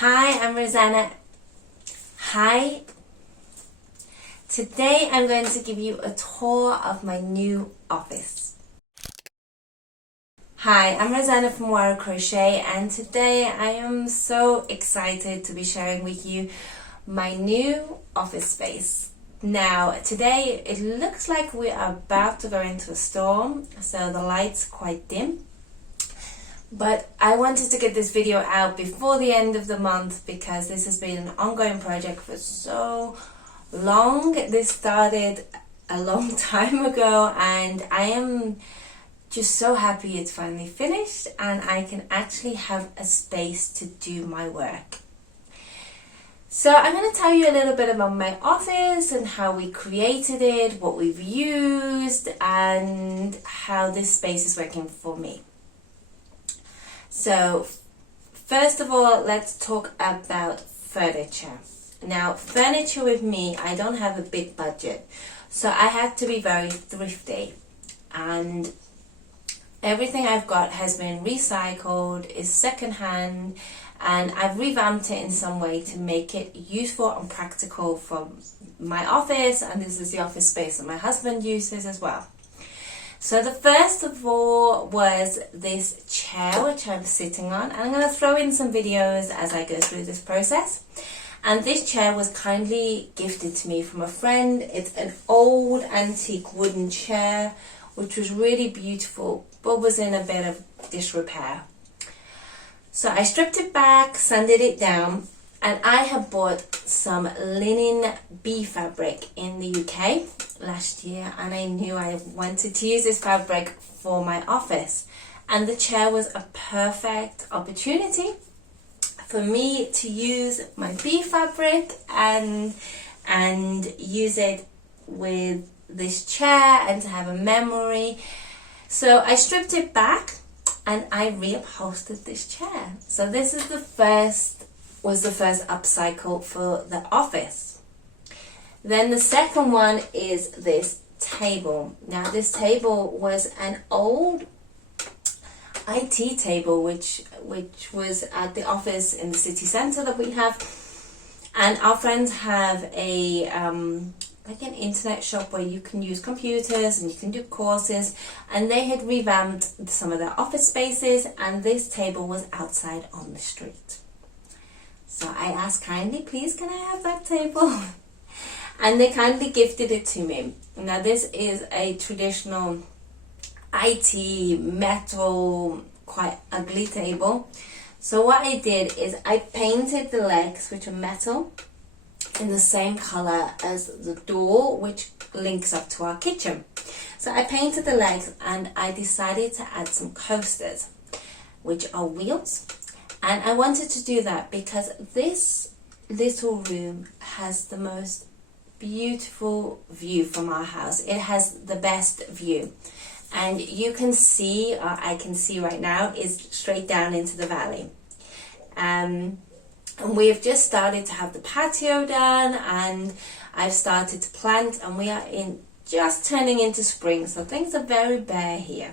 Hi, I'm Roseanna. Hi. Today I'm going to give you a tour of my new office. Hi, I'm Roseanna from Crochet, and today I am so excited to be sharing with you my new office space. Now, today it looks like we are about to go into a storm, so the light's quite dim. But I wanted to get this video out before the end of the month because this has been an ongoing project for so long. This started a long time ago, and I am just so happy it's finally finished and I can actually have a space to do my work. So I'm going to tell you a little bit about my office and how we created it, what we've used, and how this space is working for me. So first of all, let's talk about furniture. Now, furniture with me, I don't have a big budget, so I had to be very thrifty, and everything I've got has been recycled, is secondhand, and I've revamped it in some way to make it useful and practical for my office, and this is the office space that my husband uses as well. So the first of all was this chair which I'm sitting on. I'm going to throw in some videos as I go through this process. And this chair was kindly gifted to me from a friend. It's an old antique wooden chair which was really beautiful but was in a bit of disrepair. So I stripped it back, sanded it down, and I have bought some linen bee fabric in the UK last year, and I knew I wanted to use this fabric for my office, and the chair was a perfect opportunity for me to use my bee fabric and use it with this chair and to have a memory. So I stripped it back and I reupholstered this chair. So this is the first upcycle for the office. Then the second one is this table. Now this table was an old IT table which was at the office in the city centre that we have, and our friends have a like an internet shop where you can use computers and you can do courses, and they had revamped some of their office spaces, and this table was outside on the street. So I asked kindly, please can I have that table? And they kindly gifted it to me. Now this is a traditional IT metal, quite ugly table. So what I did is I painted the legs, which are metal, in the same color as the door which links up to our kitchen. So I painted the legs and I decided to add some coasters, which are wheels. And I wanted to do that because this little room has the most beautiful view from our house. It has the best view. And you can see, or I can see right now, is straight down into the valley. And we've just started to have the patio done, and I've started to plant, and we are just turning into spring. So things are very bare here.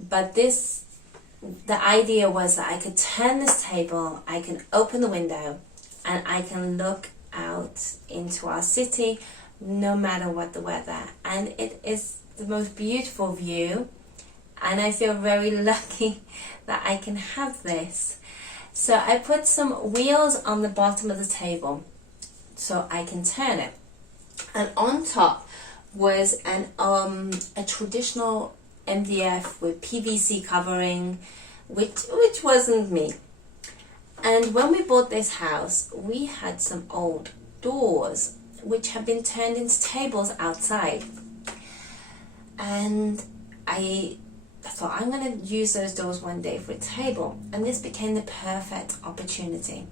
But the idea was that I could turn this table, I can open the window, and I can look out into our city no matter what the weather. And it is the most beautiful view, and I feel very lucky that I can have this. So I put some wheels on the bottom of the table so I can turn it. And on top was a traditional MDF with PVC covering, which wasn't me. And when we bought this house, we had some old doors which had been turned into tables outside. And I thought, I'm going to use those doors one day for a table, and this became the perfect opportunity.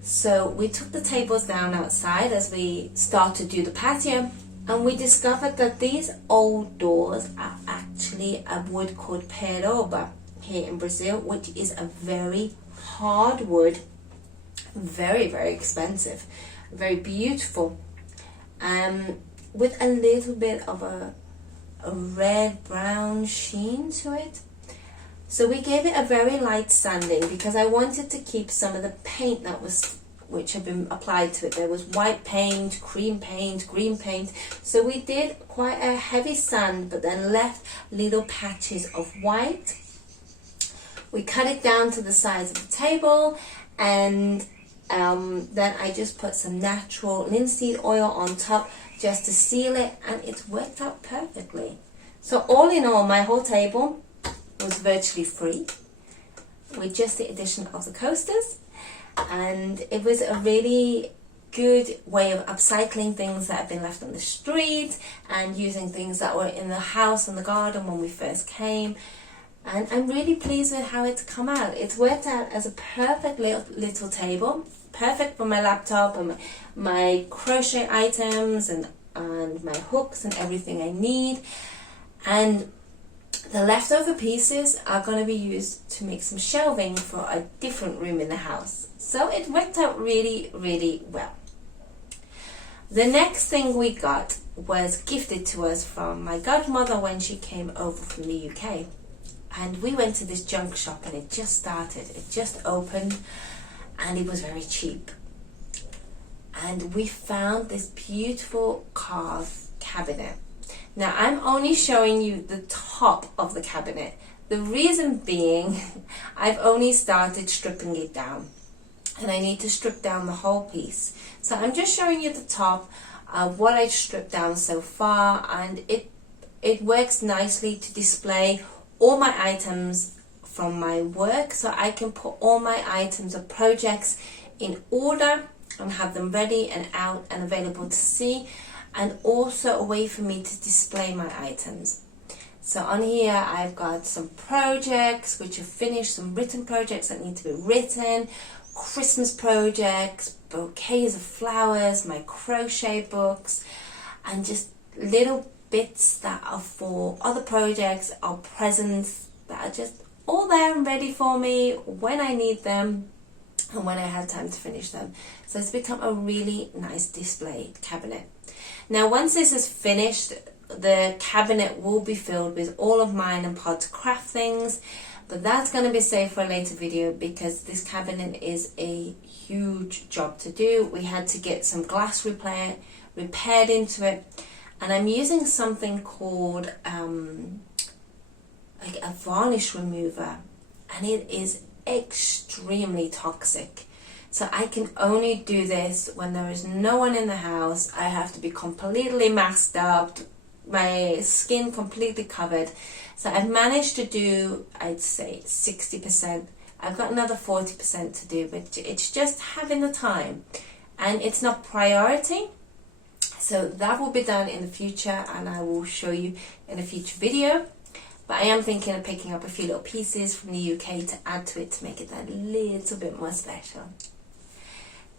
So we took the tables down outside as we started to do the patio, and we discovered that these old doors are actually a wood called peroba here in Brazil, which is a very hard wood, very, very expensive, very beautiful, with a little bit of a red brown sheen to it. So we gave it a very light sanding because I wanted to keep some of the paint which had been applied to it. There was white paint, cream paint, green paint. So we did quite a heavy sand, but then left little patches of white. We cut it down to the size of the table, and then I just put some natural linseed oil on top just to seal it, and it worked out perfectly. So all in all, my whole table was virtually free with just the addition of the coasters, and it was a really good way of upcycling things that had been left on the street and using things that were in the house and the garden when we first came. And I'm really pleased with how it's come out. It's worked out as a perfect little table, perfect for my laptop and my crochet items and my hooks and everything I need. And the leftover pieces are going to be used to make some shelving for a different room in the house. So it worked out really, really well. The next thing we got was gifted to us from my godmother when she came over from the UK. And we went to this junk shop, and it just started. It just opened, and it was very cheap. And we found this beautiful carved cabinet. Now, I'm only showing you the top of the cabinet. The reason being, I've only started stripping it down, and I need to strip down the whole piece. So I'm just showing you the top of what I've stripped down so far, and it works nicely to display all my items from my work, so I can put all my items or projects in order and have them ready and out and available to see, and also a way for me to display my items. So on here I've got some projects which are finished, some written projects that need to be written, Christmas projects, bouquets of flowers, my crochet books, and just little bits that are for other projects or presents that are just all there and ready for me when I need them and when I have time to finish them. So it's become a really nice display cabinet. Now once this is finished, the cabinet will be filled with all of mine and Pod's craft things, but that's going to be saved for a later video because this cabinet is a huge job to do. We had to get some glass repaired into it, and I'm using something called like a varnish remover, and it is extremely toxic. So I can only do this when there is no one in the house. I have to be completely masked up, my skin completely covered. So I've managed to do, I'd say 60%. I've got another 40% to do, but it's just having the time, and it's not priority. So that will be done in the future, and I will show you in a future video. But I am thinking of picking up a few little pieces from the UK to add to it to make it a little bit more special.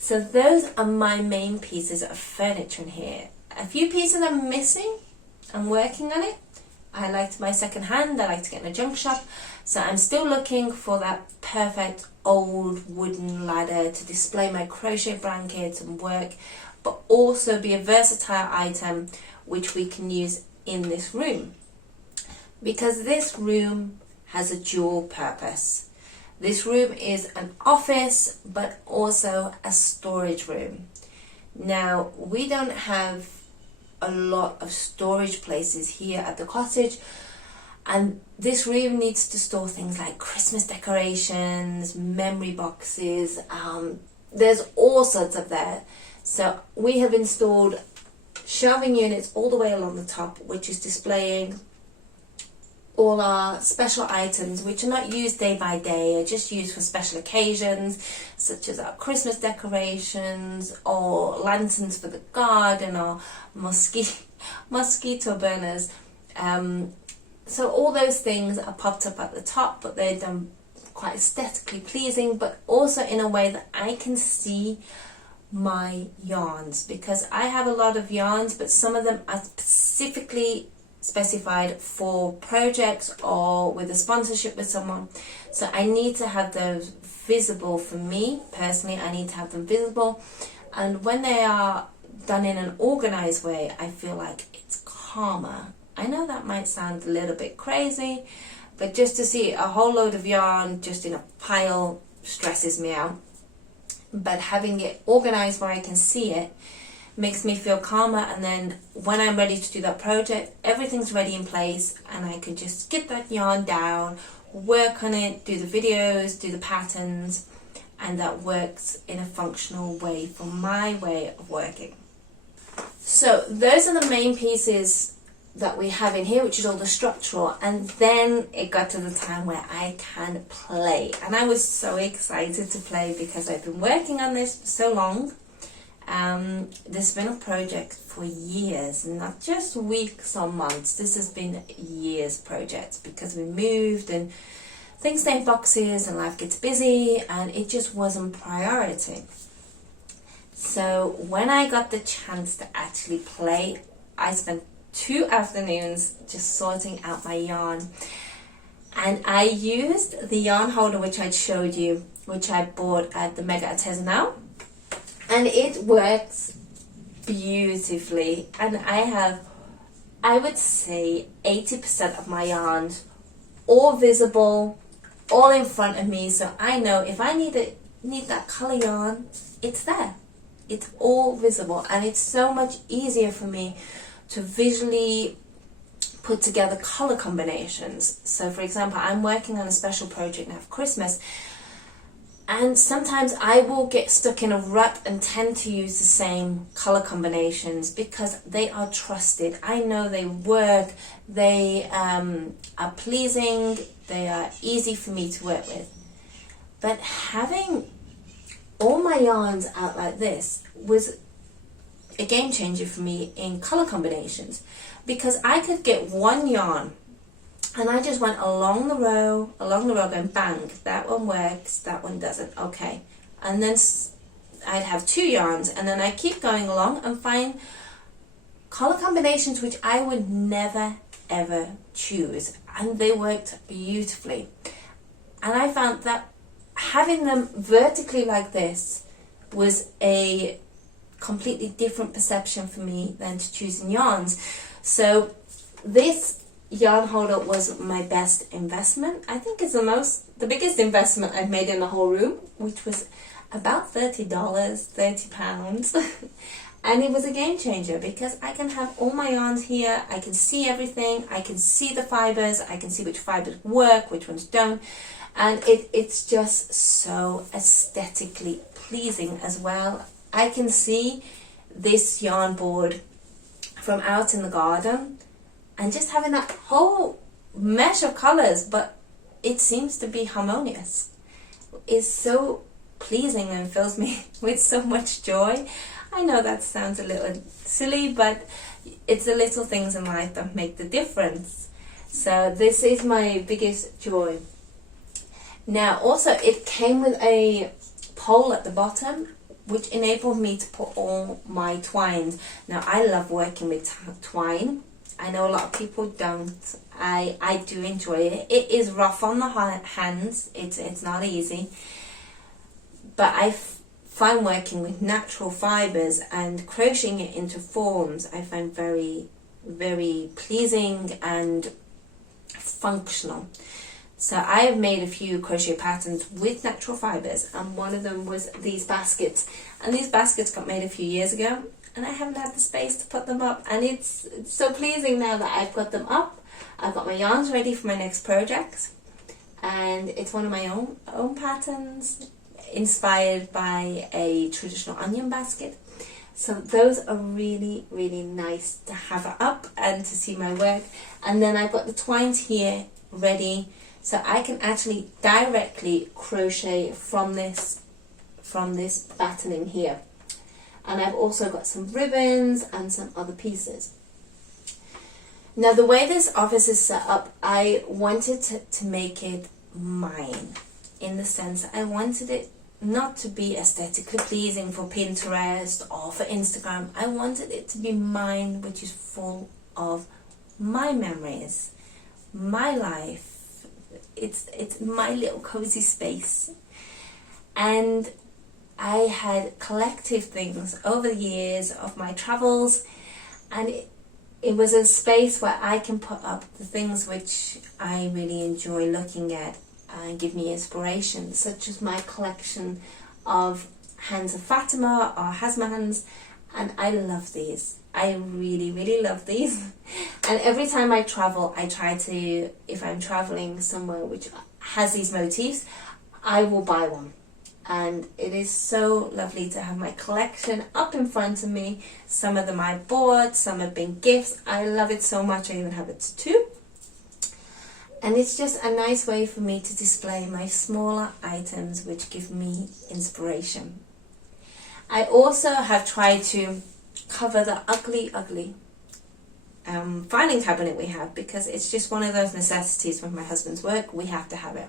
So those are my main pieces of furniture in here. A few pieces I'm missing. I'm working on it. I like to buy second hand. I like to get in a junk shop. So I'm still looking for that perfect old wooden ladder to display my crochet blankets and work, but also be a versatile item which we can use in this room. Because this room has a dual purpose. This room is an office, but also a storage room. Now, we don't have a lot of storage places here at the cottage, and this room needs to store things like Christmas decorations, memory boxes, there's all sorts of that. So we have installed shelving units all the way along the top, which is displaying all our special items which are not used day by day, are just used for special occasions, such as our Christmas decorations or lanterns for the garden or mosquito burners. So all those things are popped up at the top, but they're done quite aesthetically pleasing, but also in a way that I can see my yarns, because I have a lot of yarns, but some of them are specifically specified for projects or with a sponsorship with someone. So I need to have those visible for me personally. I need to have them visible, and when they are done in an organized way, I feel like it's calmer. I know that might sound a little bit crazy, but just to see a whole load of yarn just in a pile stresses me out. But having it organized where I can see it makes me feel calmer, and then when I'm ready to do that project, everything's ready in place and I can just get that yarn down, work on it, do the videos, do the patterns, and that works in a functional way for my way of working. So those are the main pieces that we have in here, which is all the structural, and then it got to the time where I can play, and I was so excited to play because I've been working on this for so long. This has been a project for years, not just weeks or months. This has been years project because we moved and things stay in boxes and life gets busy and it just wasn't priority. So when I got the chance to actually play, I spent 2 afternoons just sorting out my yarn, and I used the yarn holder which I'd showed you, which I bought at the Mega Artisanal, and it works beautifully, and I have, I would say, 80% of my yarns all visible, all in front of me, so I know if I need that color yarn, it's there. It's all visible, and it's so much easier for me to visually put together color combinations. So for example, I'm working on a special project now for Christmas, and sometimes I will get stuck in a rut and tend to use the same color combinations because they are trusted. I know they work, they are pleasing, they are easy for me to work with. But having all my yarns out like this was a game changer for me in color combinations, because I could get one yarn and I just went along the row going bang, that one works, that one doesn't, okay, and then I'd have 2 yarns, and then I keep going along and find color combinations which I would never ever choose, and they worked beautifully. And I found that having them vertically like this was a completely different perception for me than to choosing yarns. So this yarn holder was my best investment. I think it's the biggest investment I've made in the whole room, which was about $30, £30. And it was a game changer because I can have all my yarns here, I can see everything, I can see the fibers, I can see which fibers work, which ones don't, and it's just so aesthetically pleasing as well. I can see this yarn board from out in the garden, and just having that whole mesh of colors, but it seems to be harmonious, is so pleasing and fills me with so much joy. I know that sounds a little silly, but it's the little things in life that make the difference. So this is my biggest joy. Now also it came with a pole at the bottom, which enabled me to put all my twines. Now I love working with twine. I know a lot of people don't. I do enjoy it. It is rough on the hands. It's not easy. But I find working with natural fibers and crocheting it into forms, I find very, very pleasing and functional. So I have made a few crochet patterns with natural fibers, and one of them was these baskets. And these baskets got made a few years ago, and I haven't had the space to put them up, and it's so pleasing now that I've got them up. I've got my yarns ready for my next project, and it's one of my own patterns inspired by a traditional onion basket. So those are really, really nice to have up and to see my work. And then I've got the twines here ready, so I can actually directly crochet from this patterning here. And I've also got some ribbons and some other pieces. Now the way this office is set up, I wanted to make it mine, in the sense I wanted it not to be aesthetically pleasing for Pinterest or for Instagram. I wanted it to be mine, which is full of my memories, my life. It's my little cozy space. And I had collective things over the years of my travels, and it was a space where I can put up the things which I really enjoy looking at and give me inspiration, such as my collection of Hands of Fatima or Hasmans, and I love these. I really, really love these. And every time I travel, I try to, if I'm traveling somewhere which has these motifs, I will buy one. And it is so lovely to have my collection up in front of me. Some of them I bought, some have been gifts. I love it so much, I even have it too. And it's just a nice way for me to display my smaller items which give me inspiration. I also have tried to cover the ugly filing cabinet we have, because it's just one of those necessities with my husband's work. We have to have it.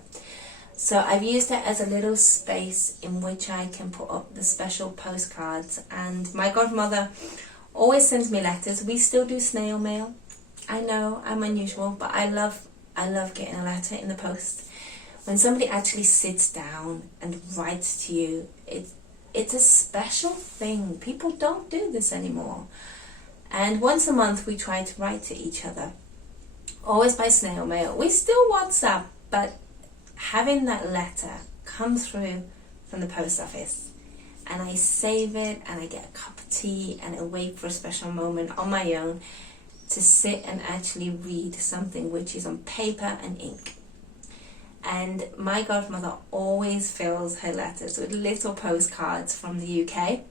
So I've used it as a little space in which I can put up the special postcards. And my godmother always sends me letters. We still do snail mail. I know I'm unusual, but I love getting a letter in the post. When somebody actually sits down and writes to you, it's a special thing. People don't do this anymore. And once a month we try to write to each other, always by snail mail. We still WhatsApp, but having that letter come through from the post office, and I save it and I get a cup of tea and I wait for a special moment on my own to sit and actually read something which is on paper and ink. And my godmother always fills her letters with little postcards from the UK.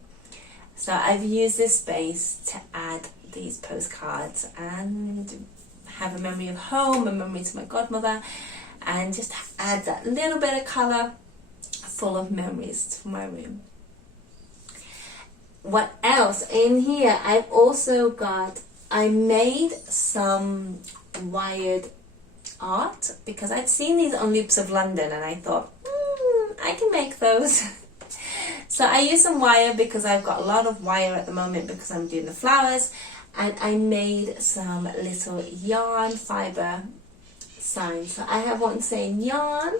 So I've used this space to add these postcards and have a memory of home, a memory to my godmother, and just add that little bit of colour full of memories to my room. What else in here? I've also got, I made some wired art because I'd seen these on Loops of London and I thought, I can make those. So I used some wire because I've got a lot of wire at the moment because I'm doing the flowers, and I made some little yarn fibre signs. So I have one saying yarn,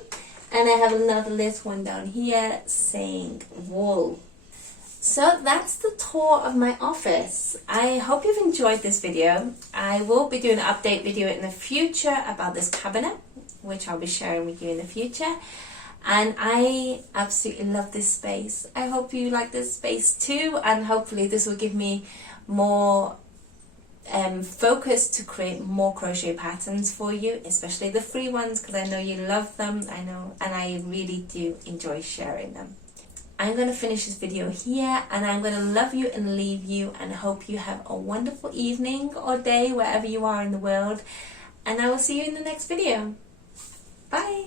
and I have another little one down here saying wool. So that's the tour of my office. I hope you've enjoyed this video. I will be doing an update video in the future about this cabinet, which I'll be sharing with you in the future. And I absolutely love this space. I hope you like this space too, and hopefully this will give me more focus to create more crochet patterns for you, especially the free ones, because I know you love them. I know, and I really do enjoy sharing them. I'm going to finish this video here, and I'm going to love you and leave you, and hope you have a wonderful evening or day wherever you are in the world, and I will see you in the next video. Bye.